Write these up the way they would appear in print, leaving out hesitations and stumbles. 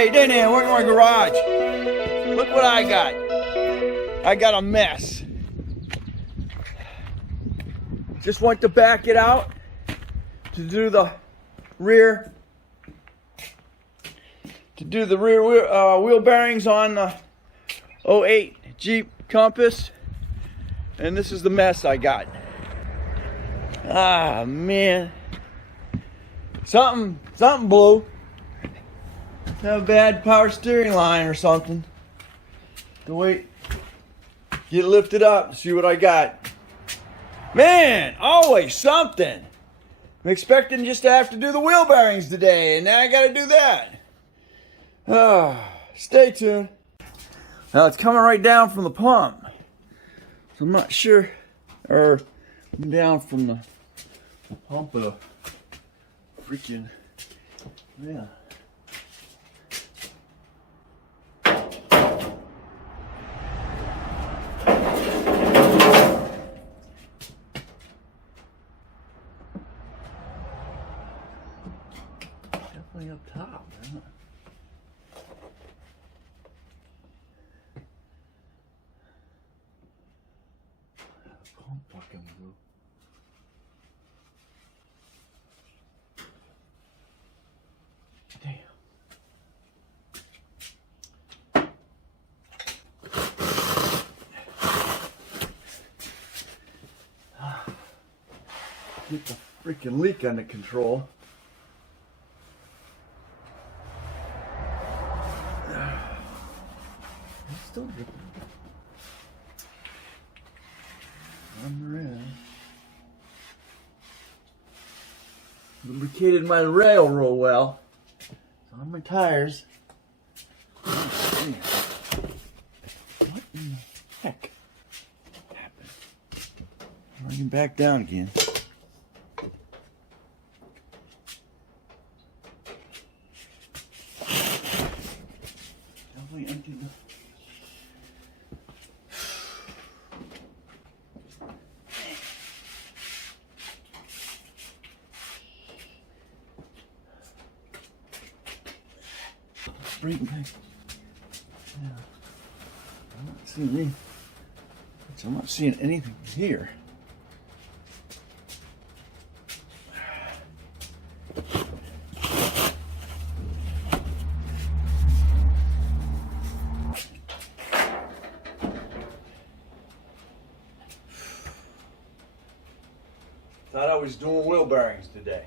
day, didn't it? Working in my garage. Look what I got. I got a mess. Just went to back it out to do the rear wheel bearings on the 08 Jeep Compass, and this is the mess I got. Ah man, something blew. Have a bad power steering line or something. To wait, get it lifted up, see what I got. Man, always something. I'm expecting just to have to do the wheel bearings today, and now I got to do that. Stay tuned. Now it's coming right down from the pump, so I'm not sure, or down from the pump of the freaking, yeah. Definitely up top, man. Pump fucking blew. Damn. Get the freaking leak under control. It's still dripping. I'm around. Lubricated my rail real well. It's on my tires. What in the heck happened? Running back down again. Definitely emptied the. Bring back. Yeah. I'm not seeing anything here. Thought I was doing wheel bearings today.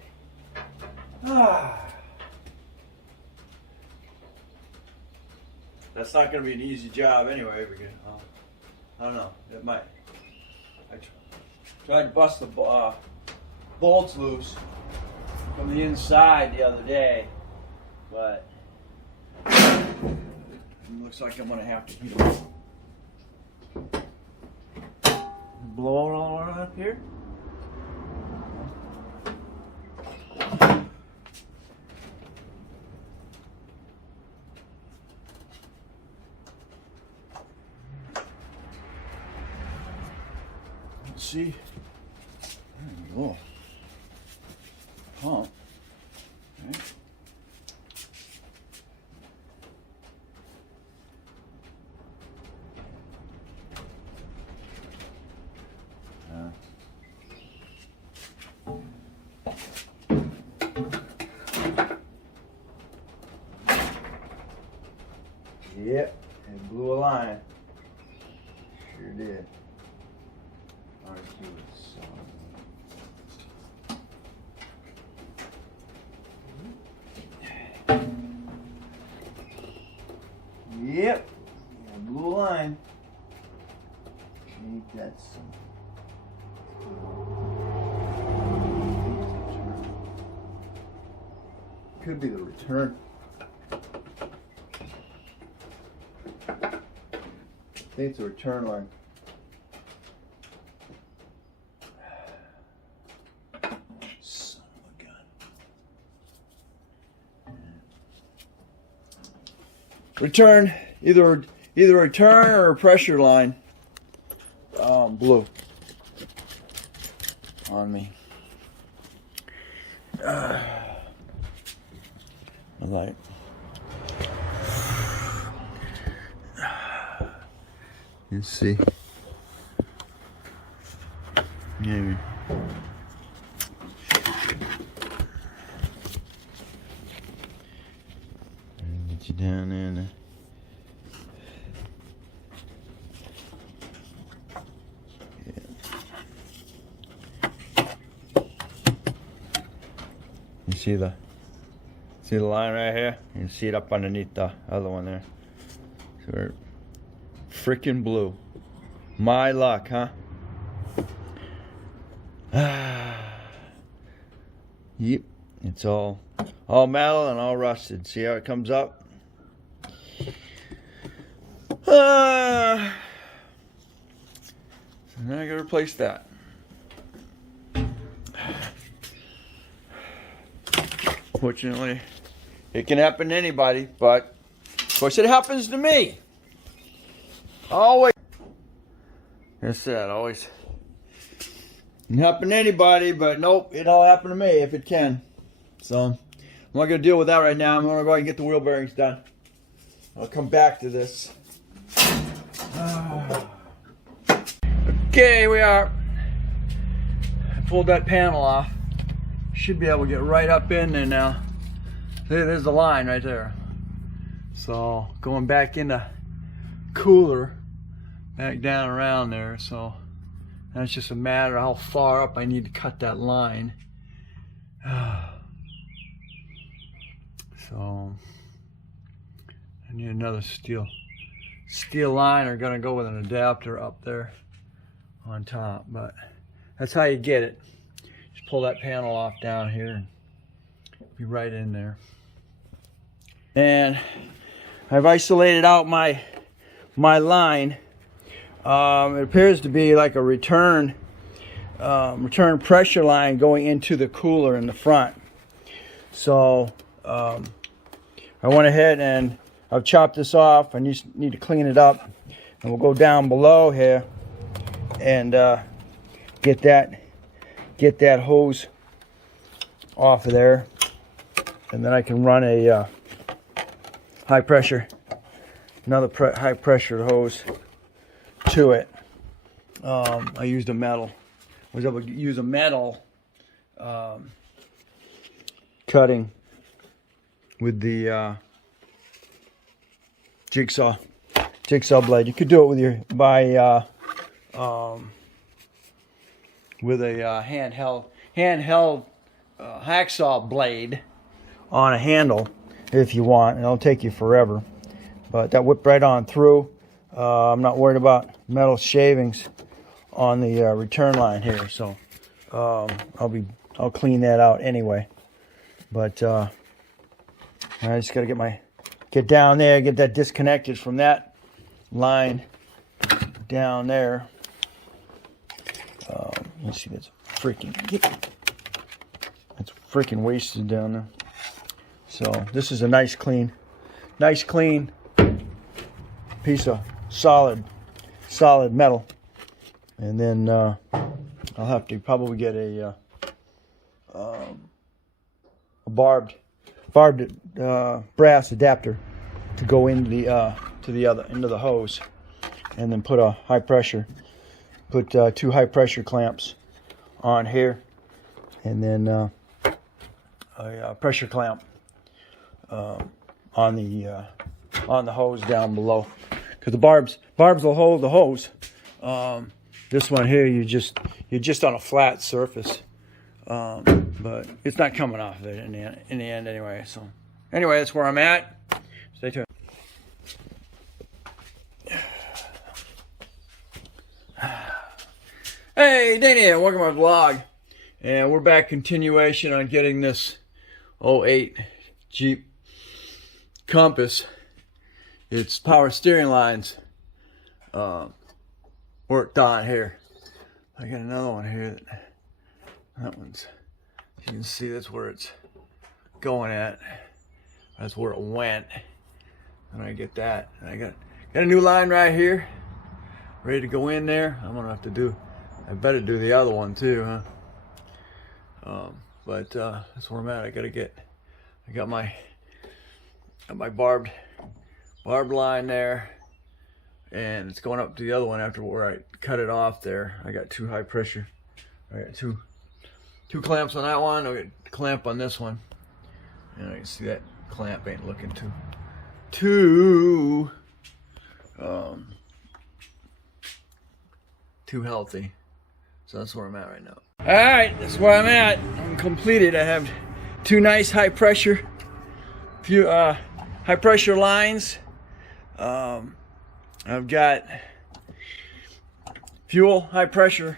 That's not going to be an easy job anyway, because I don't know, it might. I tried to bust the bolts loose from the inside the other day, but it looks like I'm going to have to heat them up. Blow it all around up here. See, there we go. Pump. Okay. Yep, it blew a line. Sure did. Yep, yeah, blue line. Ain't that some? Could be the return. I think it's a return line. Son of a gun. Return, either a return or a pressure line blew on me. Like You see. Yeah. Get you down in. You see the line right here? You can see it up underneath the other one there. So we're freaking blue. My luck, huh? Yep, it's all metal and all rusted. See how it comes up? So now I gotta replace that. Fortunately, it can happen to anybody, but of course it happens to me. Always. That's that. Always. It can happen to anybody, but nope, it'll happen to me if it can. So I'm not gonna deal with that right now. I'm gonna go ahead and get the wheel bearings done. I'll come back to this. Okay, we are. I pulled that panel off. Should be able to get right up in there now. There's the line right there. So going back in the cooler, back down around there. So now it's just a matter of how far up I need to cut that line. So I need another steel line, or gonna go with an adapter up there on top, but that's how you get it. Just pull that panel off down here and be right in there. And I've isolated out my line. It appears to be like a return pressure line going into the cooler in the front. So I went ahead and I've chopped this off. I need to clean it up, and we'll go down below here and get that hose off of there, and then I can run a high pressure hose to it. I used a metal. I was able to use a metal cutting with the jigsaw blade. You could do it with with a handheld hacksaw blade on a handle if you want, and it'll take you forever. But that whipped right on through. I'm not worried about metal shavings on the return line here, so I'll clean that out anyway. But I just got to get down there, get that disconnected from that line down there. Let's see, that's freaking wasted down there. So this is a nice clean piece of solid metal, and then I'll have to probably get a barbed brass adapter to go into the hose, and then put two high pressure clamps on here, and then a pressure clamp on the hose down below, because the barbs will hold the hose. This one here, you're just on a flat surface, but it's not coming off of it in the end anyway. So anyway, that's where I'm at. Stay tuned. Hey, Danny here. Welcome to my vlog, and we're back, continuation on getting this 08 Jeep Compass, its power steering lines worked on here. I got another one here. That one's, you can see that's where it's going at. That's where it went. And I get that. And I got a new line right here, ready to go in there. I'm gonna have to do. I better do the other one too, huh? But that's where I'm at. I got my barbed line there, and it's going up to the other one after where I cut it off there. I got too high pressure. I got two clamps on that one. I got a clamp on this one, and I can see that clamp ain't looking too healthy. So that's where I'm at right now. All right, that's where I'm at. I'm completed. I have two nice high pressure lines. I've got high pressure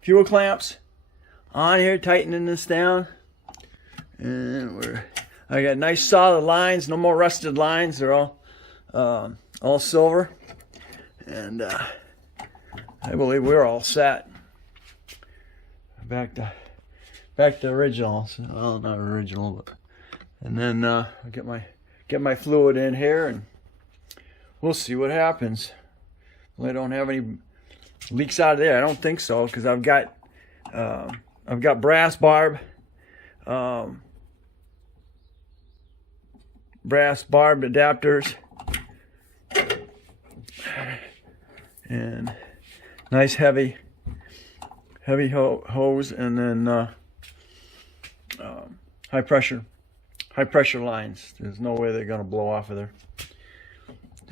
fuel clamps on here, tightening this down, and I got nice solid lines, no more rusted lines. They're all silver, and I believe we're all set. Back to original. So, well, not original, but and then I get my fluid in here, and we'll see what happens. Well, I don't have any leaks out of there. I don't think so, because I've got brass barbed adapters and nice heavy hose, and then high pressure lines. There's no way they're gonna blow off of there.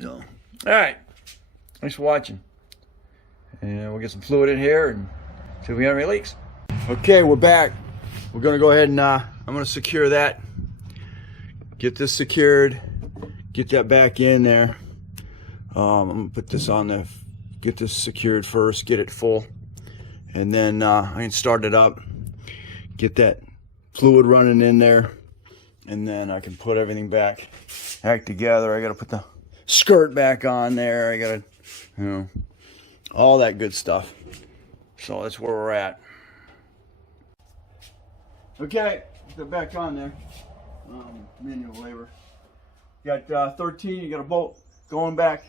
So, all right, thanks for watching, and we'll get some fluid in here and see if we have any leaks. Okay, we're back. We're gonna go ahead and I'm gonna secure that. Get this secured. Get that back in there. I'm gonna put this on the. Get this secured first. Get it full, and then I can start it up. Get that fluid running in there, and then I can put everything back together. I gotta put the skirt back on there. I gotta, all that good stuff. So that's where we're at. Okay, put it back on there. Manual labor. You got 13. You got a bolt going back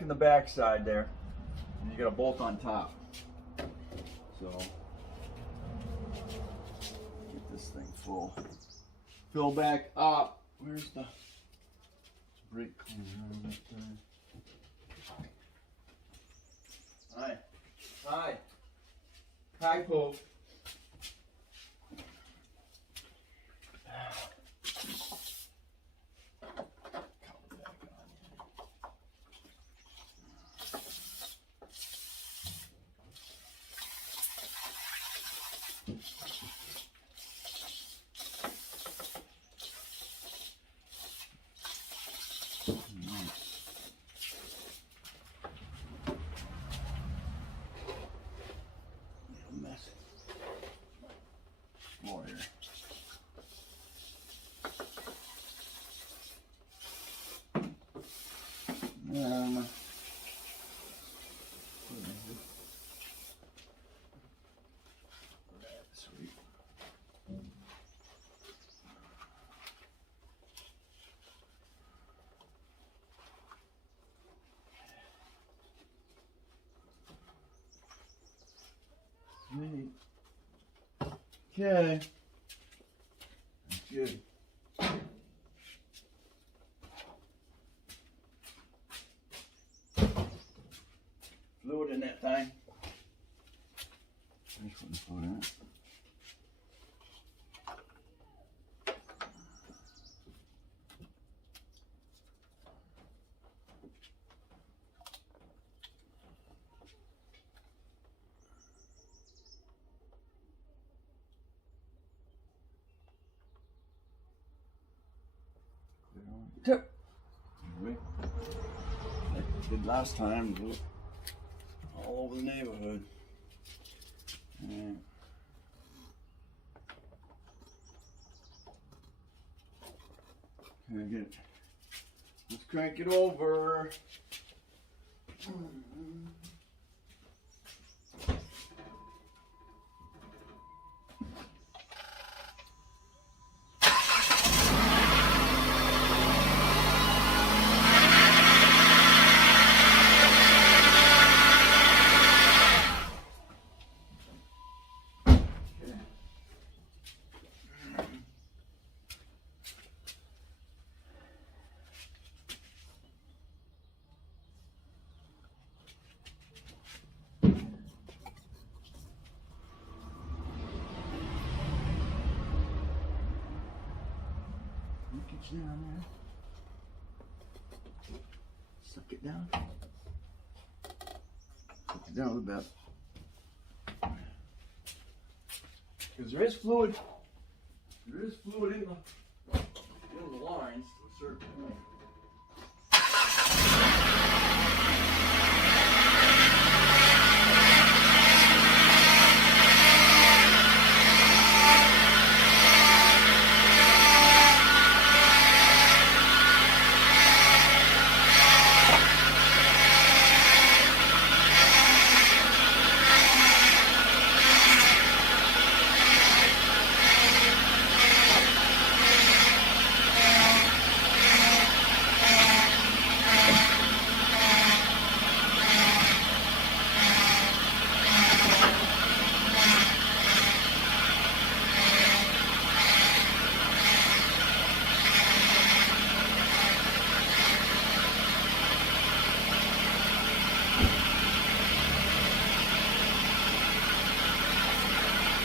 in the back side there, and you got a bolt on top. So get this thing full. Fill back up. Where's the brake cleaner? Hi, Pope. Sweet. Okay. That's good. Fluid in that thing. Just put the fluid in it. Tip. Like I did last time, do it all over the neighborhood. Can I get it? Let's crank it over. Get you down there. Suck it down. Suck it down a little bit. Because there is fluid. There is fluid in the lines to a certain point.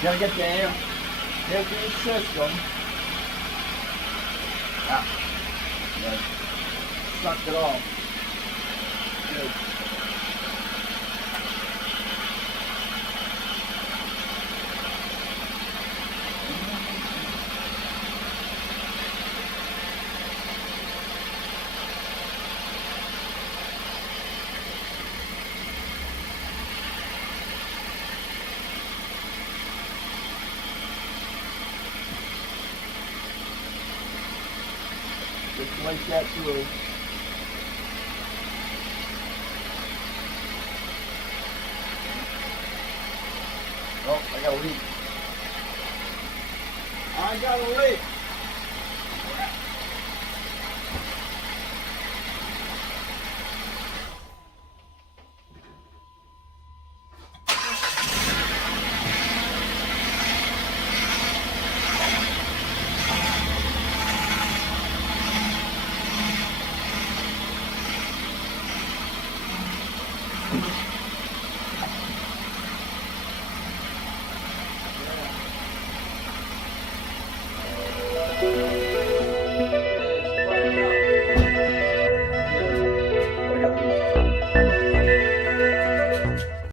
Gotta get the air into the system. Ah, yeah. Sucked it off. Good. Just like that through. Oh, I got a leak. I got a leak.